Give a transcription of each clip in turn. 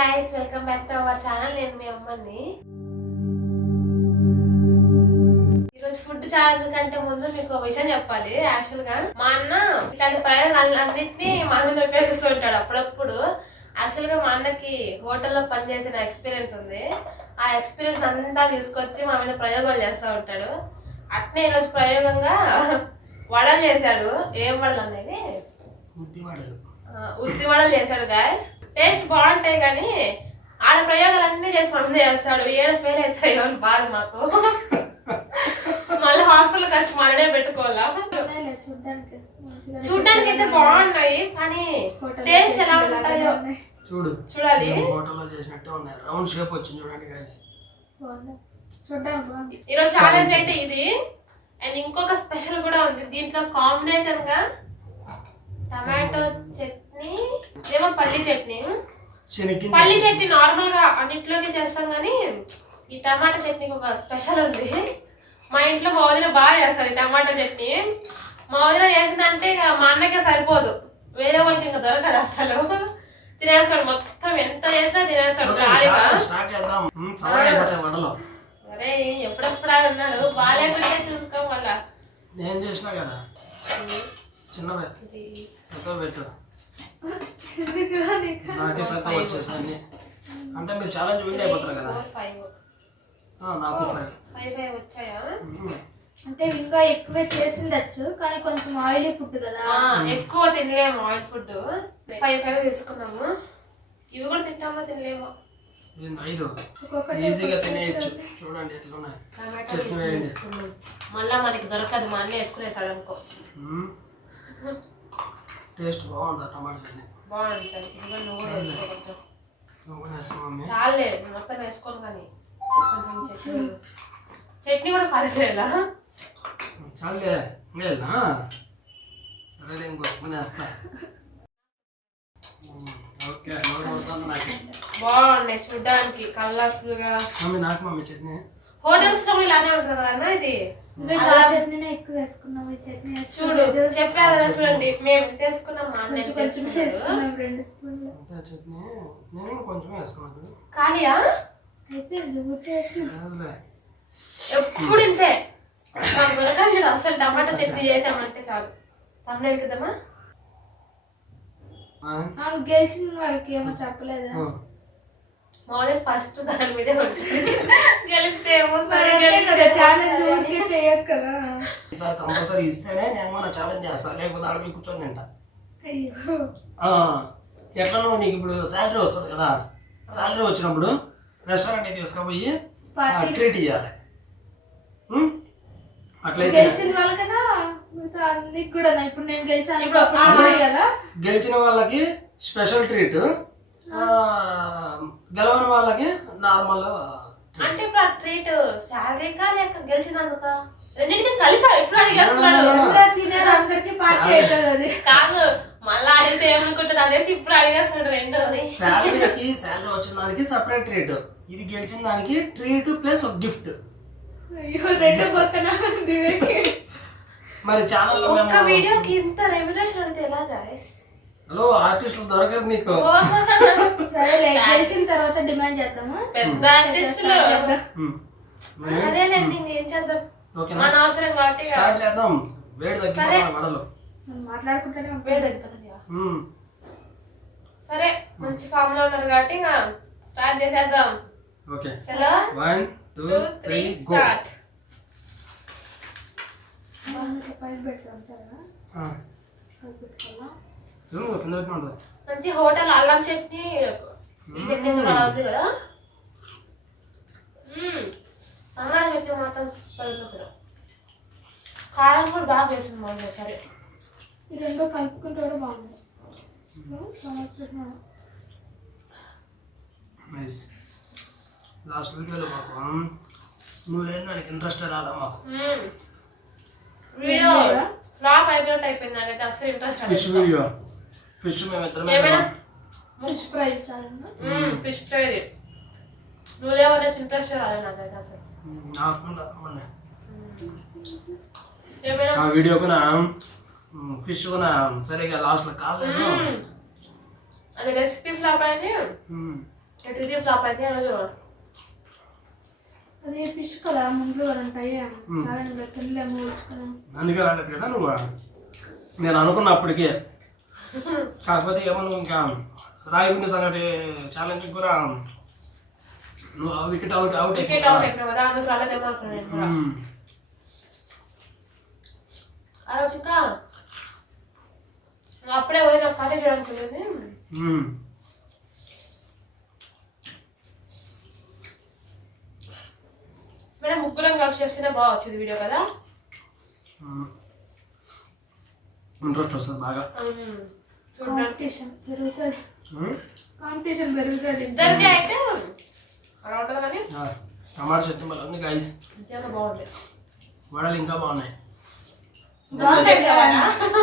Guys welcome back to our channel. నేను మీ అమ్మని. ఈరోజు ఫుడ్ ఛాలెంజ్ కంటే ముందు మీకు ఒక విషయం చెప్పాలి. యాక్చువల్ గా మా అన్న ఇట్లాంటి ప్రయోగాలన్నింటినీ మా మీద ఉపయోగిస్తూ ఉంటాడు అప్పుడప్పుడు. యాక్చువల్ గా మా అన్నకి హోటల్లో పనిచేసిన ఎక్స్పీరియన్స్ ఉంది. ఆ ఎక్స్పీరియన్స్ అంతా తీసుకొచ్చి మా మీద ప్రయోగాలు చేస్తూ ఉంటాడు. అట్నే ఈరోజు ప్రయోగంగా వడలు చేశాడు. ఏం వడలు అనేది ఉత్తి వడలు చేశాడు గాయస్. టేస్ట్ బాగుంటాయి కానీ ఆడ ప్రయోగాలు అన్నీ చేసి మన మీద చేస్తాడు. ఏడ ఫెయిల్ అవుతాయో అని బాధ మాకు. మళ్ళీ హాస్పిటల్ ఖర్చు మననే పెట్టుకోవాలా. చూడ్డానికి అయితే బాగున్నాయి కానీ టేస్ట్ ఎలా ఉంటాయో చూడాలి. రౌండ్ షేప్ వచ్చింది చూడండి గైస్. ఈరోజు ఛాలెంజ్ అయితే ఇది. అండ్ ఇంకొక స్పెషల్ కూడా ఉంది. దీంట్లో కాంబినేషన్ గా టమాటో చట్నీ ఏమో పల్లి చట్నీ. పల్లి చట్నీ నార్మల్ గా అన్నిట్లోకి చేస్తాం కానీ ఈ టమాటా చట్నీకి ఒక స్పెషల్ ఉంది. మా ఇంట్లో మా వదిన బాగా చేస్తుంది టమాటా చట్నీ. మా వదిన చేసిందంటే ఇక మా అన్నకే సరిపోదు, వేరే వాళ్ళకి ఇంకా దొరకదు అసలు. తినేస్తాడు మొత్తం, ఎంత చేసినా తినేస్తాడు. అరే ఎప్పుడెప్పుడు అన్నాడు బాగాలేకుంటే చూసుకో. మళ్ళా నేను చేసినా కదా చిన్న పెట్టు నాకే పెద్ద వచ్చేసాన్ని అంటే మీరు ఛాలెంజ్ విన్ అయిపోతారు కదా. నాకు 5 వచ్చాయా అంటే ఇంకా ఎక్కువ చేసిండొచ్చు కానీ కొంచెం ఆయిలీ ఫుడ్ కదా, ఎక్కువ తినలేము ఆయిల్ ఫుడ్. 5 తీసుకున్నాము. ఇవి కూడా తింటామో తినలేమో. 5 ఈజీగా తినేయచ్చు. చూడండి ఎట్లున్నాయి. మళ్ళా మనకి దొరకదు, మా అన్న వేసుకునేసాడు అనుకో. టేస్ట్ బాగుంటుంది టమాటా చట్నీ. బాగుంటుంది. నువ్వు వేసుకోవచ్చు. చాలే మొత్తం వేసుకోను కానీ కొంచెం చట్నీ కూడా కలిసేలా. చాలే సరే ఇంకొక వేస్తా. ఓకే బాగున్నాయి చూడడానికి కలర్ఫుల్ గా. నాకు మమ్మీ చట్నీ హోటల్స్ లో ఇలానే ఉంటుంది కదా ఇది. చట్నీ ఎక్కువ వేసుకున్నాం. ఈ చట్నీ చూడు చెప్పారు కదా, చూడండి మేము ఎంత వేసుకున్నాం. మా అన్న కొంచెం వేసుకున్నాం, 2 స్పూన్లు చట్నీ. నేను కొంచెం వేసుకున్నాను. ఖాళీయా అయిపోయింది. ఎప్పుడు ఇంతే అసలు టమాటా చట్నీ చేసామంటే చాలు. తమ్ముడు కదమ్మా గెలిచిన వాళ్ళకి ఏమో చెప్పలేదా? మొదలు ఫస్ట్ దాని మీదే ఉంటుంది. గెలిస్తే ఏమో ఛాలెంజ్ ఊరికే చేయకు కదా. ఈసారి కంపల్సరీ ఇస్తేనే నేను మన ఛాలెంజ్ చేస్తాను, లేకపోతే ఆడ పోయి కూర్చొని తింటా. ఎట్లనో నీకు ఇప్పుడు శాలరీ వస్తుంది కదా, శాలరీ వచ్చినప్పుడు రెస్టారెంట్కి తీసుకుపోయి ట్రీట్ ఇవ్వాలి. అట్లయితే గెలిచిన వాళ్ళకి స్పెషల్ ట్రీట్, గెలవని వాళ్ళకి నార్మల్. అంటే ఇప్పుడు ఆ ట్రీట్ శాలరీకా లేక గెలిచినందుక రెండింటికి కలిసి ఎప్పుడు అడిగేస్తున్నాడు. కాదు మళ్ళా అడిగితే ఏమనుకుంటాడు అనేసి ఇప్పుడు అడిగేస్తున్నాడు. రెండు శాలరీ వచ్చిన దానికి సపరేట్ ట్రీట్, ఇది గెలిచిన దానికి ట్రీట్ ప్లస్ ఒక గిఫ్ట్. మరి ఛానల్ లో ఒక వీడియోకి ఇంత రెమ్యునరేషన్ అడిగితే ఎలా గాయ్స్? హలో ఆర్టిస్టులు దొరకదు నీకు. గెలిచిన తర్వాత డిమాండ్ చేద్దాము పెద్ద ఆర్టిస్టులు. సరేలేండి ఏం చేద్దాం, మన అవసరం కాబట్టి స్టార్ట్ చేద్దాం. వేడి తగ్గిపోతుంది వడలు మాట్లాడుకుంటూనే వేడి తగ్గిపోతుంది. సరే మంచి ఫామ్ లో ఉన్నారు కాబట్టి ఇంకా స్టార్ట్ చేసేద్దాం. ఓకే చలో 1 2 3 గో. స్టార్ట్. మంచి హోటల్ అల్లం చట్నీ. ఈ చట్నీ కూడా ఉంది కదా. టమాటా చట్నీ మాత్రం కలిపి కారం కూడా బాగా వేసింది మళ్ళీ. సరే ఈ రెండో కలుపుకుంటే కూడా బాగుంది. లాస్ట్ వీడియోలో మాకు నువ్వు లేదు దానికి ఇంట్రెస్ట్ రాదా మాకు. వీడియో ఫ్లాప్ అయిపోయినట్టు అయిపోయింది. నాకైతే అసలు ఇంట్రెస్ట్. ఫిష్ వీడియో, ఫిష్ మేము ఫిష్ ఫ్రై. ఫిష్ ఫ్రై నువ్వేమన్నా ఇంట్రెస్ట్ రాలేదు నాకైతే అసలు. ఆ వీడియో కూడా ఫిష్ కూడా సరిగా లాస్ట్ లో కాలేదు. అది రెసిపీ ఫ్లాప్ అయింది. ఎటు ఇది ఫ్లాప్ అయితే ఆ రోజు అది ఫిష్ కదా ముందు ఉంటాయి చాలా తినలేము ఊడ్చుకుని. అందుకే రాలేదు కదా నువ్వు. నేను అనుకున్నప్పటికీ కాకపోతే ఏమో నువ్వు ఇంకా రాయి పిండి సంగటి ఛాలెంజ్ కూడా నువ్వు వికెట్ అవుట్ క్రికెట్ అవుట్ అయిపోయావు కదా అందుకు రాలేదేమో అనుకున్నాను నేను కూడా. ఆ రోజు ఇంకా అప్పుడే పోయి నాకు కథ చేయడానికి మేడం ముగ్గురం కలిసి చేస్తేనే బాగా వచ్చింది వీడియో కదా. ఇంట్రెస్ట్ వస్తుంది బాగా. కాంపిటీషన్ పెరుగుతుంది. కాంపిటీషన్ పెరుగుతుంది. ఇద్దరికి అయితే అలా ఉంటుంది కానీ టమాటా చట్నీ మళ్ళీ ఉంది గైస్. నిజంగా బాగుంది. వడలు ఇంకా బాగున్నాయి.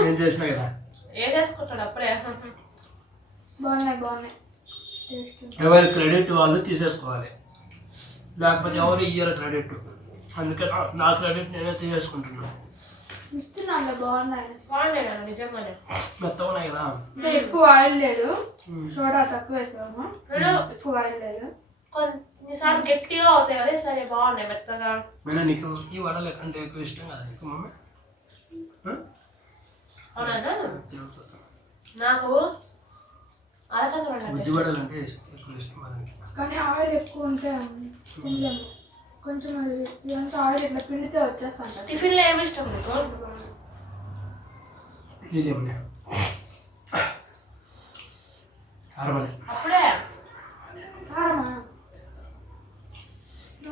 నేను చేసిన కదా. ఏం చేసుకుంటాడు అప్పుడే. బాగున్నాయి ఎవరి క్రెడిట్ వాళ్ళు తీసేసుకోవాలి, లేకపోతే ఎవరు ఇయ్యరు క్రెడిట్. అందుకే నా క్రెడిట్ నేనే తీసేసుకుంటున్నాను. ఇస్తున్నాను బాగున్నాయి. బాగున్నాయి నిజంగానే. మెత్తగా ఉన్నాయి కదా. ఎక్కువ ఆయిల్ లేదు, సోడా తక్కువ వేసాము. ఎక్కువ ఆయిల్ లేదు, కొన్నిసార్లు గట్టిగా అవుతాయి కదా. సరే బాగున్నాయి మెత్తగా. నేను నీకు ఈ వడలు కంటే ఎక్కువ ఇష్టం కదా నీకు మమ్మీ? అవునా? నాకు అలసంద గుడ్డి వడలు అంటే ఎక్కువ ఇష్టం కదా నీకు. కానీ ఆయిల్ ఎక్కువ ఉంటే తినలేము. కొంచెం ఇదంతా ఆయిల్ ఇట్లా పిండితే వచ్చేస్తాను. టిఫిన్లో ఏమి ఇష్టం నీకు? ఇదేమన్నా కారమని అప్పుడే కారమా?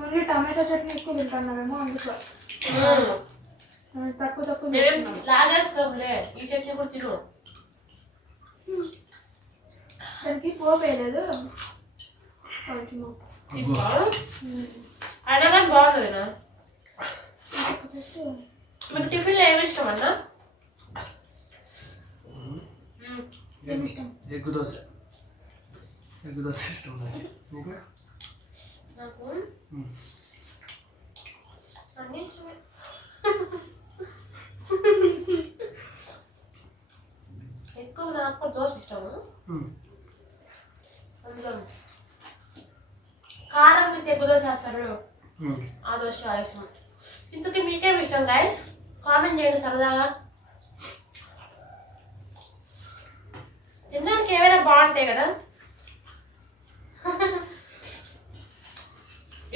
ఓన్లీ టమాటా చట్నీ ఎక్కువ తింటున్నామేమో అందుకు తక్కువ లాగేసుకోంలే. ఈ చట్నీ కూడా తిను. దానికి పోపు వేయలేదు కొంచెము. అయినా కానీ బాగుంటుంది. మీకు టిఫిన్లో ఏమి ఇష్టం అన్నా? ఎగ్ దోశ. ఎగ్ దోశ ఇష్టం నీకు? నాకు అన్నీ ఇష్టమే. ఎక్కువ నాకు కూడా దోశ ఇష్టము. అందులో కారం మీద ఎగ్గు దోశ వేస్తారు, ఆ దోశ చాలా ఇష్టం. ఇంతకీ మీకేమి ఇష్టం గైస్? కామెంట్ చేయండి సరదాగా. తినడానికి ఏమైనా బాగుంటాయి కదా.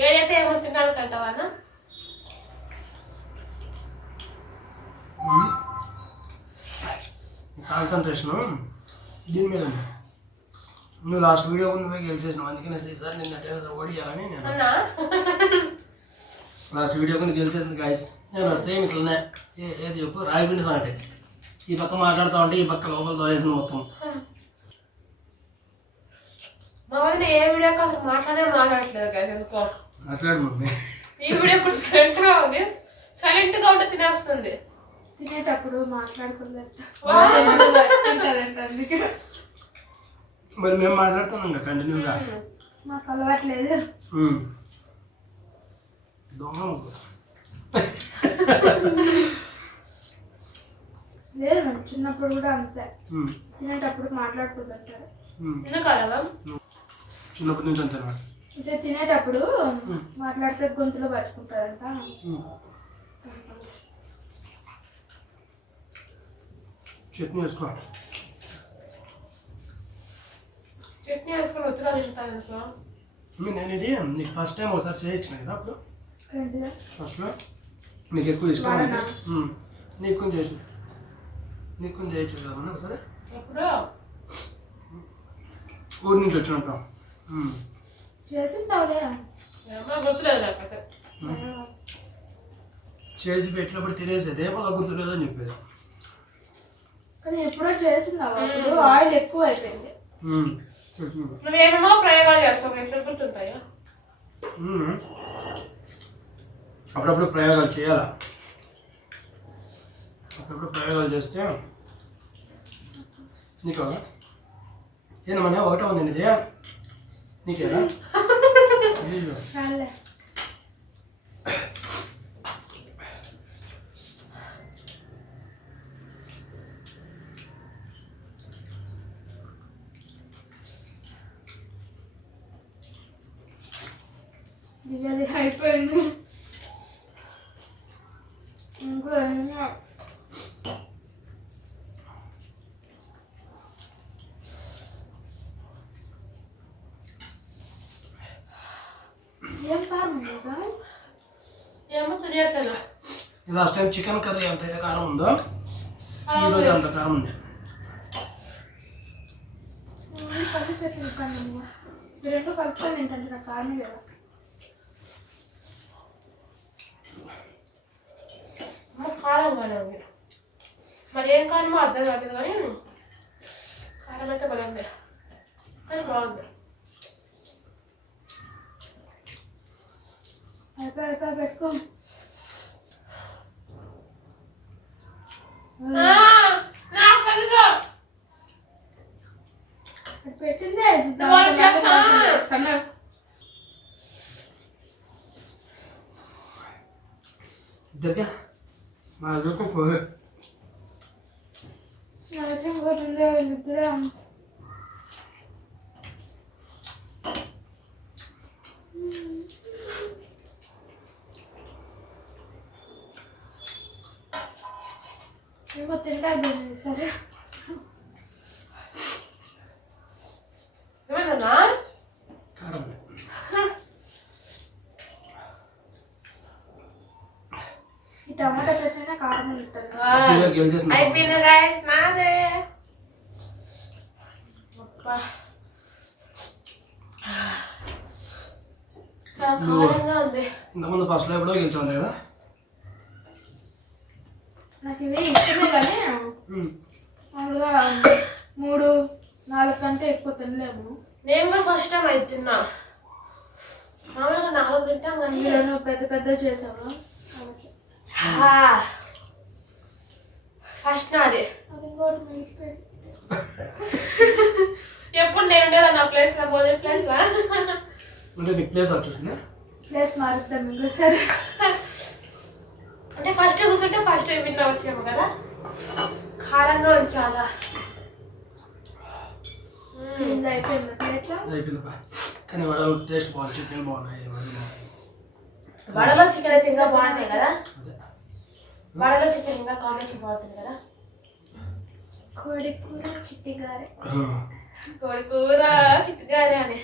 ఏదైతే ఏమో తినడానికి అంటావా? కాన్సన్ట్రేషన్ దీని మీద ఉంది. నువ్వు లాస్ట్ వీడియో నువ్వే గెలిచేసినావు, అందుకనే సార్ నిన్న ఓడియాలని నేను లాస్ట్ వీడియో కొన్ని గెలిచేసింది గాయస్. నేను సేమ్ ఇట్లనే ఏది చెప్పు రాయి పిండి సంగటి. ఈ పక్క మాట్లాడుతూ ఉంటే ఈ పక్క లోపల దోయేసింది మొత్తం. మా వదిన ఏ వీడియో అసలు మాట్లాడట్లేదు కదా. ఎందుకో మాట్లాడు మమ్మీ. ఈ వీడియో ఇప్పుడు సైలెంట్గా ఉంది. సైలెంట్గా ఉంటే తినేస్తుంది. తినేటప్పుడు మాట్లాడుకోలేదు. మరి మేము మాట్లాడుతున్నాం కదా కంటిన్యూగా. మాకు అలవాట్లేదు. దొంగ లేదు మనం చిన్నప్పుడు కూడా అంతే, తినేటప్పుడు మాట్లాడుకోలేదు అంటారు. చిన్నప్పటి నుంచి అంతేనా? అంటే తినేటప్పుడు మాట్లాడితే గొంతులో పరుచుకుంటారంట. చట్నీ వేసుకో. చట్నీ వేసుకొని ఒత్తుగా తింటాను. నేను ఇది నీకు ఫస్ట్ టైం ఒకసారి చేయించిన కదా అప్పుడు. ఫస్ట్లో నీకు ఎక్కువ ఇష్టం అంటే నీకు కొంచెం చేసి నీకు కొంచెం చేయొచ్చు కదా ఒకసారి. ఎప్పుడు ఊరి నుంచి వచ్చినట్టు చేసి పెట్టినప్పుడు తినేసేది ఏమో గుర్తులేదు అని చెప్పేది. కానీ ఎప్పుడో చేసిందావు, అప్పుడు ఆయిల్ ఎక్కువ అయిపోయింది. నువ్వేమేమో ప్రయోగాలు చేస్తావు, ఎట్లా గుర్తుంటాయా? అప్పుడప్పుడు ప్రయోగాలు చేయాలా. అప్పుడప్పుడు ప్రయోగాలు చేస్తే నీకు ఏమన్నా ఒకటే ఉంది ఇదే నీకేనా? ఇది అయిపోయింది. ఇంకో ఏం కారం లేదా? ఏమో తెలియట్లేదు. లాస్ట్ టైం చికెన్ కర్రీ ఎంత అయితే కారం ఉందో ఈరోజు అంత కారం ఉంది. పది చెట్లు కానీ రెండు కలుపుకొని ఏంటంటే నాకు కారణం కదా. కారంగానే ఉంది. మరి ఏం కారణమో అర్థం కాలేదు కానీ కారం అయితే బాగుంది. కానీ బాగుంది. అయిపోయి పెట్టుకో. పెట్టిందే ఇద్దరికే మా దగ్గరకు పోయి ఇంకోటి వీళ్ళిద్దరే. ఇంకో తింటాడు సరే. ఏమైందన్నా? కారం ఈ టమాటా చట్నీ కారం ఉంటుంది. అయిపోయింది గాయస్ నాదే. చాలా కారంగా ఉంది. ఇంతకుముందు ఫస్ట్లో ఎప్పుడో గెలిచాను కదా. నాకు ఇవి ఇష్టమే కానీ మామూలుగా 3-4 కంటే ఎక్కువ తినలేము. నేను కూడా ఫస్ట్ టైం అయితే తిన్నా. మామూలుగా 4 తింటాం కానీ నువ్వు పెద్ద చేసావు. ఫస్ట్ నాది. అది ఇంకోటి మిగిలిపోయి ఎప్పుడు నేను ఉండేదా నా ప్లేస్ లో పోలే ప్లేస్ లా అంటే నీకు ప్లేస్ వచ్చేసిందా? ప్లేస్ మారుద్దాం ఇంకోసారి. అంటే ఫస్ట్ కూర్చుంటే ఫస్ట్ విన్ వచ్చేమో కదా. కారంగా ఉంది చాలా. అయిపోయింది ప్లేట్లో. అయిపోయింది బా. కానీ వడలు టేస్ట్ బాగుంది, చట్నీలు బాగున్నాయి. వడలో చికెన్ అయితే ఇంకా బాగుంటాయి కదా. వడలో చికెన్ ఇంకా కాంబినేషన్ బాగుంటుంది కదా. కోడి కూర చిట్టిగారే. కోడి కూర చిట్టుగారే అని.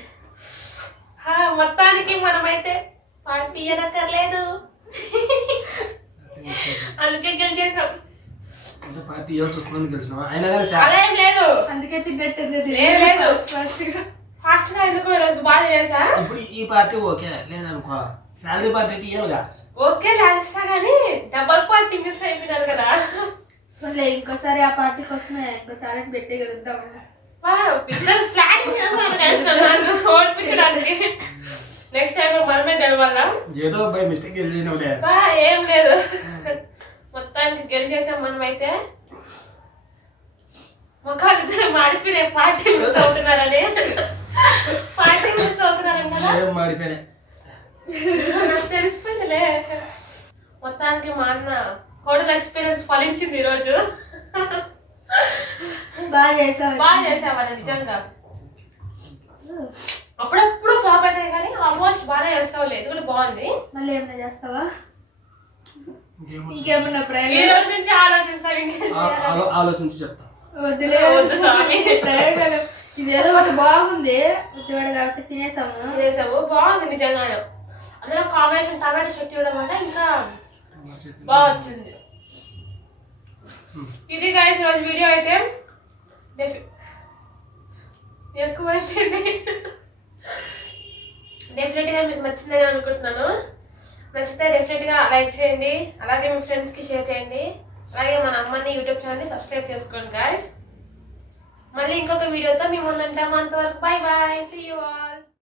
మొత్తానికి మనమైతే పార్టీ అనక్కర్లేదు. అందుకే గెలిచేసాం. పార్టీ ఇవ్వాల్సి వస్తుందని గెలిచినావా? అయినా కానీ అదేం లేదు. అందుకే తిన్నట్టు లేదు ఫాస్ట్ గా ఎందుకు ఈరోజు బాగా చేసా. ఇప్పుడు ఈ పార్టీ ఓకే లేదనుకో, శాలరీ పార్టీ అయితే ఇవ్వాలిగా. ఓకే చేస్తా కానీ డబల్ పార్టీ మిస్ అయిపోయినారు కదా. ఇంకోసారి ఆ పార్టీ కోసమే ఇంకో ఛాలెంజ్ పెట్టే కలుద్దాం. ఓడిపించడానికి నెక్స్ట్ టైం మనమే గెలవాలా. ఏదో బై మిస్టేక్ గెలిచినవులే. ఏం లేదు, మొత్తానికి గెలిచేసాం మనమైతే. ముఖాలు ఇద్దరు మాడిపోయి రేపు పార్టీ మిస్ అవుతున్నారని. పార్టీ మిస్ అవుతున్నారని కదా. మాడిపోయినా నాకు తెలిసిపోయిందిలే. మొత్తానికి మా అన్న హోటల్ ఎక్స్పీరియన్స్ ఫలించింది ఈరోజు. బాగా చేసావా నిజంగా. అప్పుడప్పుడు ఫ్లాప్ అవుతాయి కానీ ఆల్మోస్ట్ బాగానే చేస్తావు. లేదు కూడా బాగుంది. మళ్ళీ ఏమైనా చేస్తావా? ఇంకేమన్నా ఈ రోజు నుంచి ఆలోచిస్తాను. ఆలోచించి చెప్తా. ప్రయోగాలు ఇదేదో ఒకటి బాగుంది. ఉద్దివాడు కాబట్టి తినేసాము. బాగుంది నిజంగానే. అందులో కాంబినేషన్ టమాటో చట్నీ ఇవ్వడం వల్ల ఇంకా బాగా వచ్చింది. ఇది గైస్ రోజు వీడియో అయితే ఎక్కువైపోయింది. డెఫినెట్ గా మీకు నచ్చిందని అనుకుంటున్నాను. నచ్చితే డెఫినెట్ గా లైక్ చేయండి, అలాగే మీ ఫ్రెండ్స్ కి షేర్ చేయండి, అలాగే మన అమ్మని యూట్యూబ్ ఛానల్ సబ్స్క్రైబ్ చేసుకోండి గైస్. మళ్ళీ ఇంకొక వీడియోతో మీ ముందుంటాము. అంతవరకు bye bye, see you all.